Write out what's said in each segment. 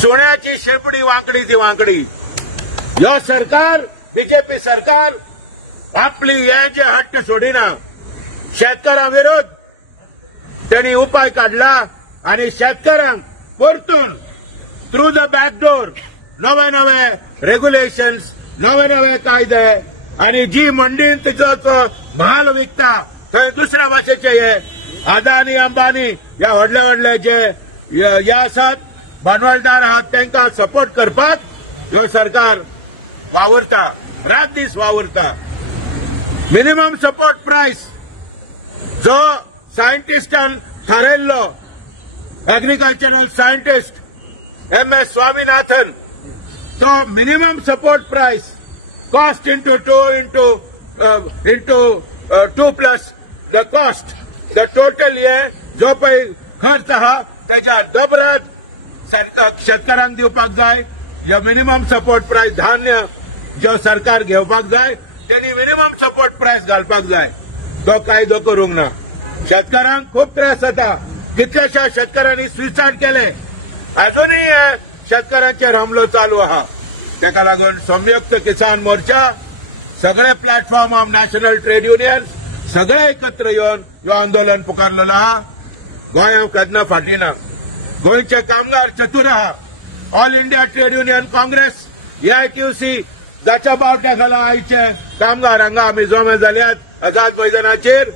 सोन्याची शेपडी वांकडी ती वांकडी. ह्यो सरकार बीजेपी सरकार आपली हे जे हट्ट सोडिना. शेतकारांविरोध त्यांनी उपाय काढला आणि शेतकऱ्यांक परतून थ्रू द बॅकडोर नवे नवे रेग्युलेशन्स, नवे नवे कायदे आणि जी मंडीन तिचो म्हाल विकता थंय दुसऱ्या भाशेचे हे अदानी अंबानी ह्या व्हडले व्हडले जे हे आसात भांडवलदार आहात तांकां सपोर्ट करपाक ह्यो सरकार वावरता, रात दीस वावरता. मिनिमम सपोर्ट प्राइस जो सायंटिस्टान थारायल्लो, एग्रीकल्चरल सायंटिस्ट MS स्वामीनाथन, तो minimum support price cost into 2 plus the cost the total हे जो पळय खर्च आहा त्याच्या डबलात शेतकऱ्यांक दिवपाक जाय. जो मिनिमम सपोर्ट प्राइस धान्य जो सरकार घेवपाक जाय त्यांनी मिनिमम सपोर्ट प्राइस घालपाक जाय. तो कायदो करूंक ना. शेतकऱ्यांक खूप त्रास जाता. कितल्याशा शेतकऱ्यांनी सुसायड केले. अजूनही शेतकऱ्यांचेर हमलो चालू आहा. ताका लागून संयुक्त किसान मोर्चा, सगळे platform of national trade union सगळे एकत्र येऊन ह्यो आंदोलन पुकारलेलो आहा. गोंया केन्ना फाटी ना. गोंयचे कामगार चतुर आहा. All India trade union Congress AITUC जाच्या बावट्या खाला आयचे कामगार हांगा आमी जमे जाल्यात आझाद मैदानाचेर.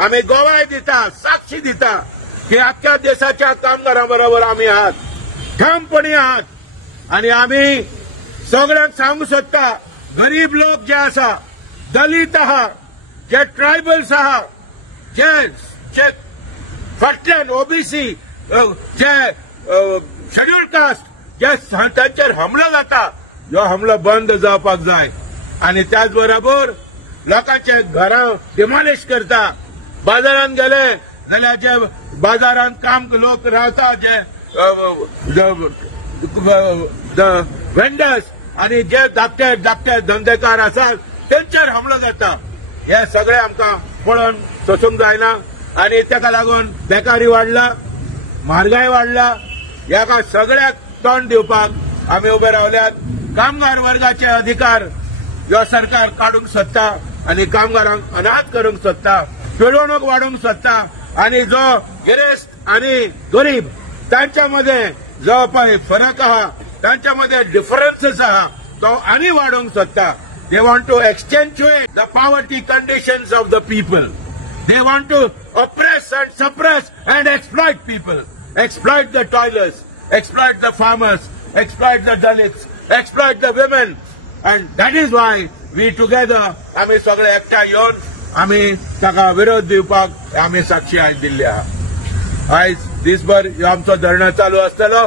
आमी गोवाय दिता, साक्षी दिता की अख्ख्या देशाच्या कामगारां बरोबर आमी आहात, ठामपणी आहात. आणि आमी सगळ्यांक सांगू सोदता, गरीब लोक जे आसा, दलित आहा, जे ट्रायबल्स आहा, जे फाटल्यान OBC, जे शेड्यूल कास्ट, जे तांचेर हमलो जाता, ह्यो हमलो बंद जावपाक जाय. आणि त्याच बरोबर लोकांचे घरां डिमॉलिश करता. बाजारांत गेले जाल्यार जे बाजारांत काम लोक रावता, जे वेंडर्स आणि जे धाकटे धंदेकार आसात तेंचेर हमलो जाता. हे सगळे आमकां पळोवन सोसूंक जायना. आणि ताका लागून बेकारी वाडला, म्हारगाय वाडला. ह्या सगळ्याक तोंड दिवपाक आमी उबे रावल्यात. कामगार वर्गाचे अधिकार ह्यो सरकार काडूंक सोदता आणि कामगारांक अनाथ करूंक सोदता, पिळवणूक वाडोवंक सोदता. आणि जो गिरेस्त आणि गरीब तांच्या मध्ये जो पळय फरक आहा, तांच्या मध्ये डिफरन्सेस आहा, तो आनी वाडोवंक सोदता. They want to extenuate the poverty conditions of the people. They want to oppress and suppress and exploit people, exploit the toilers, exploit the farmers, exploit the Dalits, exploit the women. And that is why we together आमी सगळे एकठांय येवन आमी ताका विरोध दिवपाक आमी साक्षी आयज दिल्ली आहा. आयज दिसभर आमचो धरणा चालू आसतलो.